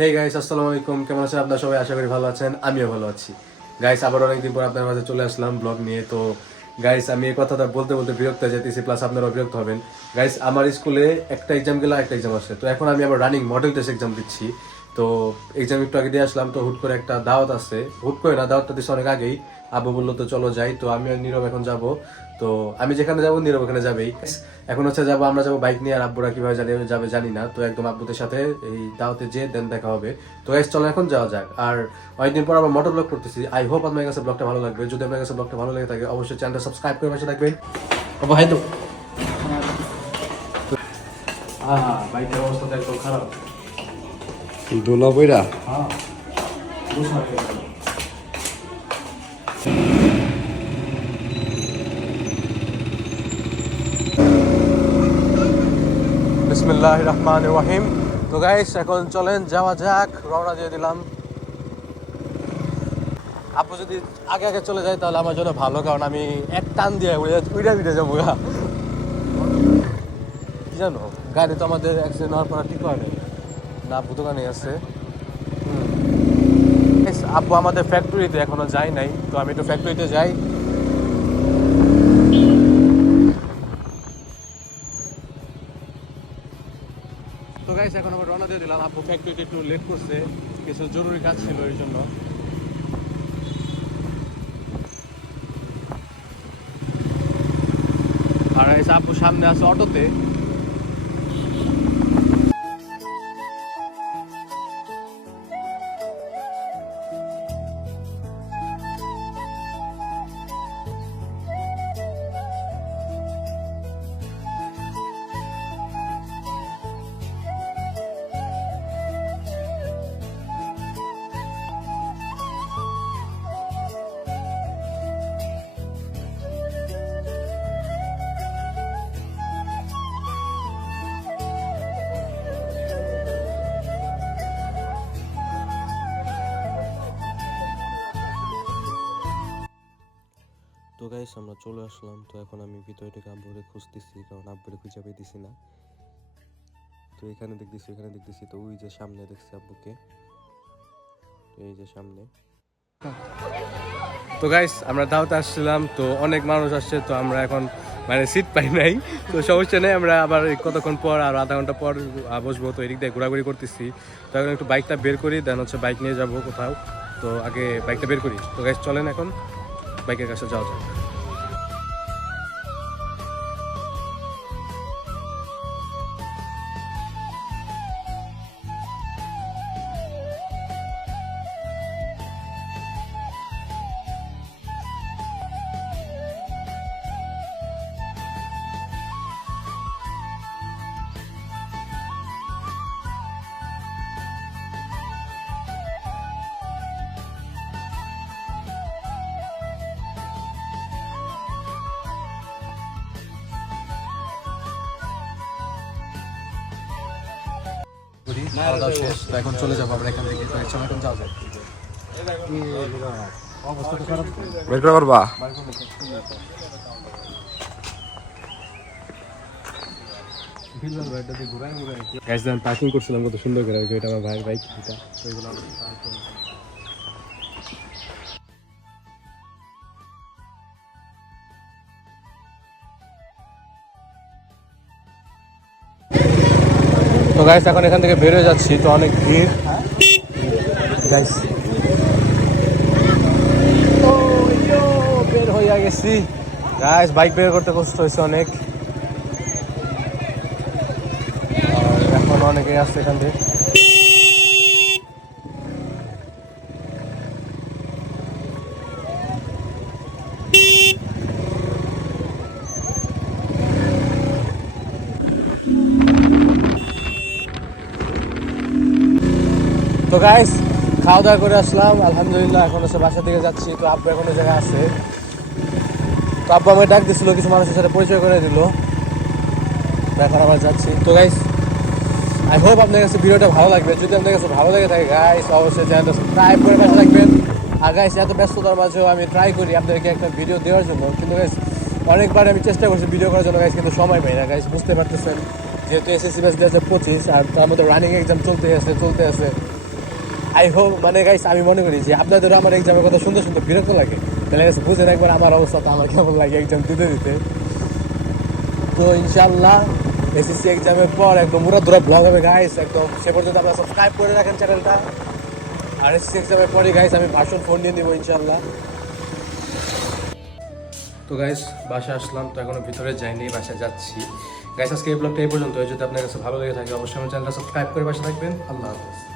Hey guys আসসালামু আলাইকুম। কেমন আছেন আপনারা সবাই? আশা করি ভালো আছেন। আমিও ভালো আছি। গাইস আবার অনেকদিন পর আপনার মাঝে চলে আসলাম ব্লগ নিয়ে। তো গাইস আমি এই কথাটা বলতে বলতে বিরক্ত হয়ে যেতেছি প্লাস আপনারাও বিরক্ত হবেন। গাইস আমার স্কুলে একটা এক্সাম গেলে একটা এক্সাম আসে তো এখন আমি আবার রানিং মডেল টেস্ট এক্সাম দিচ্ছি। তো এক্সাম একটু আগে দিয়ে আসলাম তো হুট করে একটা দাওয়াত আছে। হুট করে না দাওয়াতটা দিচ্ছে অনেক আগেই। আব্বু বলল তো চলো যাই। তো আমি আর নীরব এখন যাব। তো আমি যেখানে যাব নীরব ওখানে যাবেই। এখন হচ্ছে যাব আমরা যাব বাইক নিয়ে আর আব্বুরা কীভাবে জানি যাবে জানি না। তো একদম আব্বুদের সাথে এই দাওয়াতে যে দেন দেখা হবে। তো গাইস চলো এখন যাওয়া যাক। আর অনেকদিন পর আবার মোটর ব্লগ করতেছি। আই হোপ আপনার কাছে ব্লগটা ভালো লাগবে। যদি আপনার কাছে ব্লগটা ভালো লেগে থাকে অবশ্যই চ্যানেলটা সাবস্ক্রাইব করে পাশে থাকবেন। হাই তো। হ্যাঁ বাইকের অবস্থা একদম খারাপ। দোলা বইরা বিসমিল্লাহ রহমান রহিম তো গাইস এখন চলেন, যাওয়া যাক, রওনা দিয়ে দিলাম আপু যদি আগে আগে চলে যায়, তাহলে আমার জন্য ভালো, কারণ আমি এক টান দিয়ে উড়ে উড়ে যাব। কি জানো, গাড়ি তো আমাদের অ্যাক্সিডেন্ট হওয়ার পর ঠিক হয় নাই। না আপু দোকানে আছে আব্বু আমাদের ফ্যাক্টরিতে এখনও যায় নাই, তো আমি একটু ফ্যাক্টরিতে যাই। তো গাইস এখন আমরা রওনা দিয়ে দিলাম। আব্বু ফ্যাক্টরিতে একটু লেট করছে, কিছু জরুরি কাজ ছিল এই জন্য। আর আব্বু সামনে আছে অটোতে। গাইস আমরা চলে আসলাম। তো এখন আমি ভিতরে থেকে খুঁজতেছি, কারণ আব্বুরে খুঁজে পেতেছি না। তো এখানে দেখতেছি এখানে দেখতেছি। তো ওই যে সামনে দেখছি আব্বুকে। এই যে সামনে। তো গাইস আমরা দাওয়াতে আসছিলাম। তো অনেক মানুষ আসছে, তো আমরা এখন মানে সিট পাই নাই। তো সমস্যা নেই, আমরা আবার কতক্ষণ পর আর আধা ঘণ্টা পর বসবো। তো এদিক দিয়ে ঘোরাঘুরি করতেছি। তো এখন একটু বাইকটা বের করি দেন হচ্ছে বাইক নিয়ে যাব কোথাও। তো আগে বাইকটা বের করি। তো গাইস চলেন এখন। বাইকের কাছে যাওয়া যাক খাওয়া দাওয়া শেষ। তো এখন চলে যাব আমরা এখান থেকে। তো চলো এখন যাওয়া খারাপ। বের করবা? গাইস পার্কিং করছিলাম কত সুন্দর করে ওই যে এটা আমার ভাইয়ের বাইক এটা তো এগুলো গাইস এখন এখান থেকে বেরোয় যাচ্ছি, তো অনেক ভিড়। গাইস বের হয়ে গেছি। গাইস বাইক বের করতে কষ্ট হয়েছে অনেক। এখন অনেকেই আসছে এখান থেকে। তো গাইস খাওয়া দাওয়া করে আসলাম। আলহামদুলিল্লাহ, এখন হচ্ছে বাসা থেকে যাচ্ছি। তো আব্বা এখন জায়গায় আছে। তো আব্বা আমাকে ডাক দিছিল, কিছু মানুষের সাথে পরিচয় করে দিল। এখন আবার যাচ্ছি। তো গাইস আই হোপ আপনার কাছে ভিডিওটা ভালো লাগবে। যদি আপনার কাছে ভালো লাগে থাকে গাইস অবশ্যই চ্যানেলটা সাবস্ক্রাইব করে পাশে রাখবেন আর গাইস এত ব্যস্ততার মাঝেও আমি ট্রাই করি আপনাদেরকে একটা ভিডিও দেওয়ার জন্য। কিন্তু গাইস অনেকবার আমি চেষ্টা করছি ভিডিও করার জন্য গাইস কিন্তু সময় পাই না। গাইস বুঝতে পারতেছেন, যেহেতু এসএসসি ব্যাচ দু হাজার পঁচিশ, আর তার মধ্যে রানিং এক্সাম চলতে আছে চলতে আছে। আই হোপ মানে গাইস আমি মনে করি যে আপনাদের আমার এক্সামের কথা সুন্দর সুন্দর বিরক্ত লাগে। তাহলে guys, বুঝেন একবার আমার অবস্থা তো আমার কেমন লাগে এক্সাম দিতে দিতে। তো ইনশাল্লাহ এসএসসি এক্সামের পর একদম পুরো দূরা ব্লগ হবে গাইস একদম সে পর্যন্ত আপনারা সাবস্ক্রাইব করে রাখেন চ্যানেলটা আর এসএসসি এক্সামের পরে গাইস আমি ভাষণ ফোন নিয়ে নেব ইনশাল্লাহ তো গাইস বাসা আসলাম, তো এখনও ভিতরে যাইনি, বাসায় যাচ্ছি। গাইস আজকে এই ব্লগটা এই পর্যন্ত যদি আপনার কাছে ভালো লেগে থাকে, অবশ্যই আমার চ্যানেলটা সাবস্ক্রাইব করে বাসা থাকবেন। আল্লাহ হাফেজ।